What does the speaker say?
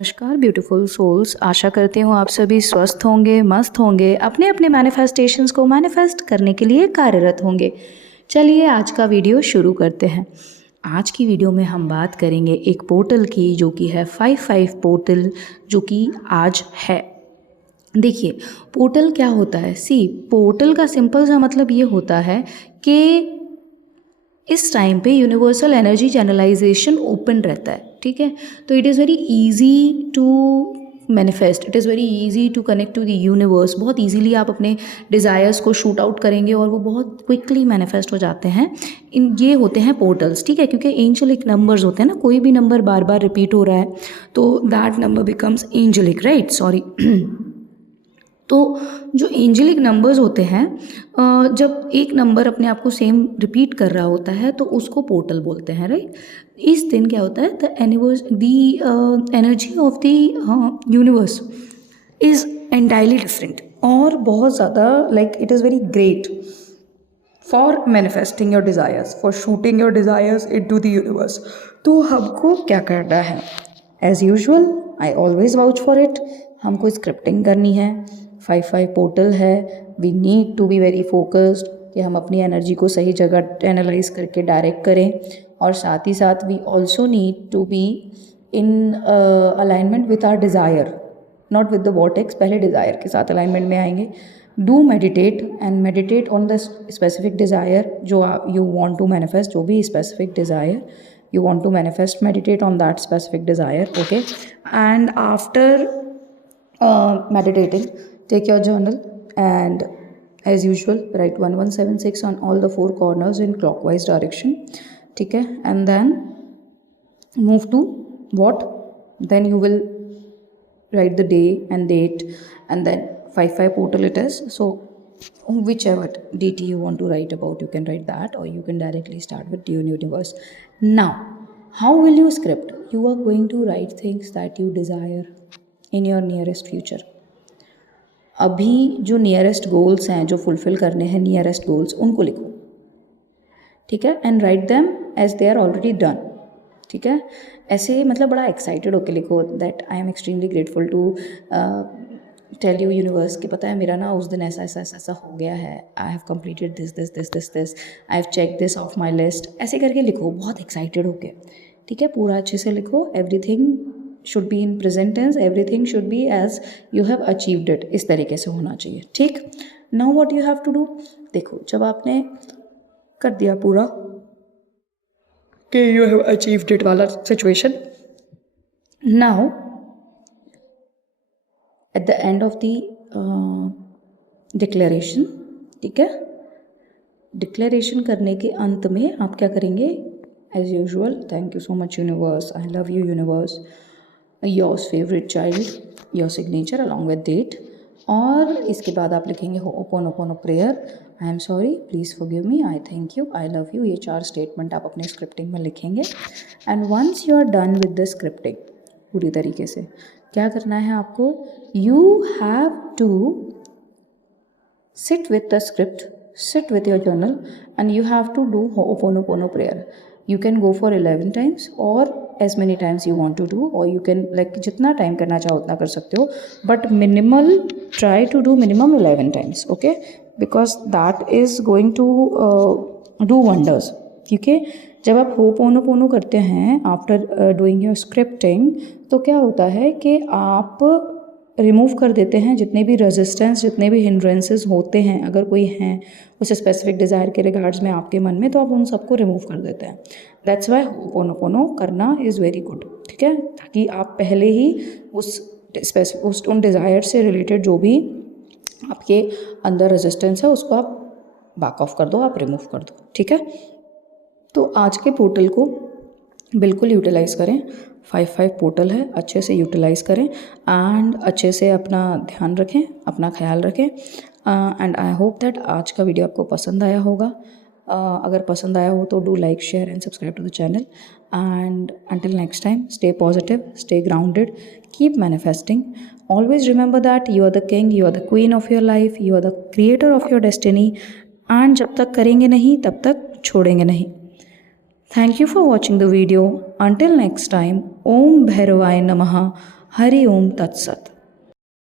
नमस्कार beautiful souls, आशा करती हूँ आप सभी स्वस्थ होंगे, मस्त होंगे, अपने अपने मैनिफेस्टेशंस को मैनिफेस्ट करने के लिए कार्यरत होंगे। चलिए आज का वीडियो शुरू करते हैं। आज की वीडियो में हम बात करेंगे एक पोर्टल की जो कि है 55 पोर्टल, जो कि आज है। देखिए पोर्टल क्या होता है। पोर्टल का सिंपल सा मतलब ये होता है कि इस टाइम पे यूनिवर्सल एनर्जी चैनलाइजेशन ओपन रहता है, ठीक है। तो it is very easy to manifest, it is very easy to connect to the universe. बहुत इजीली आप अपने डिज़ायर्स को शूट आउट करेंगे और वो बहुत क्विकली मैनिफेस्ट हो जाते हैं। ये होते हैं पोर्टल्स, ठीक है, क्योंकि एंजलिक नंबर्स होते हैं ना, कोई भी नंबर बार बार रिपीट हो रहा है तो that number becomes angelic, right, sorry. तो जो एंजलिक नंबर्स होते हैं, जब एक नंबर अपने आप को सेम रिपीट कर रहा होता है तो उसको पोर्टल बोलते हैं, राइट। इस दिन क्या होता है, the energy of the universe is entirely different और बहुत ज़्यादा like it is very great for manifesting your desires, for shooting your desires into the universe. तो हमको क्या करना है, as usual I always vouch for it, हमको scripting करनी है। 55 पोर्टल है, we need to be very focused कि हम अपनी एनर्जी को सही जगह एनालाइज करके डायरेक्ट करें, और साथ ही साथ we also need to be in alignment with our desire, not with the vortex. पहले डिज़ायर के साथ अलाइनमेंट में आएंगे। Do meditate and meditate on the specific desire जो यू वॉन्ट टू मैनिफेस्ट, जो भी specific desire you want to manifest, meditate on that specific desire, okay? And after meditating, take your journal and as usual write 1176 on all the four corners in clockwise direction, ठीक है? And then move to what? Then you will write the day and date, and then 55 portal it is. So whichever DT you want to write about, you can write that, or you can directly start with Dune Universe. Now, how will you script? You are going to write things that you desire in your nearest future. अभी जो nearest goals हैं, जो fulfil करने हैं nearest goals, उनको लिखो, ठीक है। And write them as they are already done, ठीक है। ऐसे मतलब बड़ा एक्साइटेड होकर लिखो that I am extremely grateful to tell you universe कि पता है मेरा ना उस दिन ऐसा ऐसा ऐसा हो गया है, I have completed this this this this this, I have check this of my list. ऐसे करके लिखो बहुत एक्साइटेड होके, ठीक है। पूरा अच्छे से लिखो, everything should be in present tense, everything should be as you have achieved it, इस तरीके से होना चाहिए, ठीक। Now what you have to do, देखो जब आपने कर दिया पूरा कि यू हैव अचीव्ड इट वाला situation, now at the end of the declaration, ठीक है, डिक्लेरेशन करने के अंत में आप क्या करेंगे, as usual thank you so much universe, I love you universe, yours favourite child, your signature along with date, और इसके बाद आप लिखेंगे ho'oponopono prayer, I am sorry, please forgive me, I thank you, I love you. ये 4 statement आप अपने scripting में लिखेंगे। And once you are done with the scripting पूरी तरीके से, क्या करना है आपको, you have to sit with the script, sit with your journal, and you have to do Ho'oponopono prayer. You can go for 11 times or as many times you want to do, or you can like जितना time करना चाहो उतना कर सकते हो, but minimal, try to do minimum 11 times, okay? Because that is going to do wonders. क्योंकि जब आप Ho'oponopono करते हैं आफ्टर डूइंग योर स्क्रिप्टिंग, तो क्या होता है कि आप रिमूव कर देते हैं जितने भी रेजिस्टेंस, जितने भी हिंड्रेंसेस होते हैं, अगर कोई हैं उस स्पेसिफिक डिज़ायर के रिगार्ड्स में आपके मन में, तो आप उन सबको रिमूव कर देते हैं। दैट्स वाई होपोनोपोनो करना इज़ वेरी गुड, ठीक है, ताकि आप पहले ही उन डिज़ायर से रिलेटेड जो भी आपके अंदर रेजिस्टेंस है उसको आप बैक ऑफ कर दो, आप रिमूव कर दो, ठीक है। तो आज के पोर्टल को बिल्कुल यूटिलाइज़ करें, 55 पोर्टल है, अच्छे से यूटिलाइज़ करें एंड अच्छे से अपना ध्यान रखें, अपना ख्याल रखें। एंड आई होप दैट आज का वीडियो आपको पसंद आया होगा। अगर पसंद आया हो तो do like, share and subscribe to the channel. And until next time, stay positive, stay grounded, keep manifesting, always remember that you are the king, you are the queen of your life, you are the creator of your destiny, and जब तक करेंगे नहीं तब तक छोड़ेंगे नहीं। Thank you for watching the video. Until next time, Om Bhairavaya Namaha. Hari ओम तत्सत।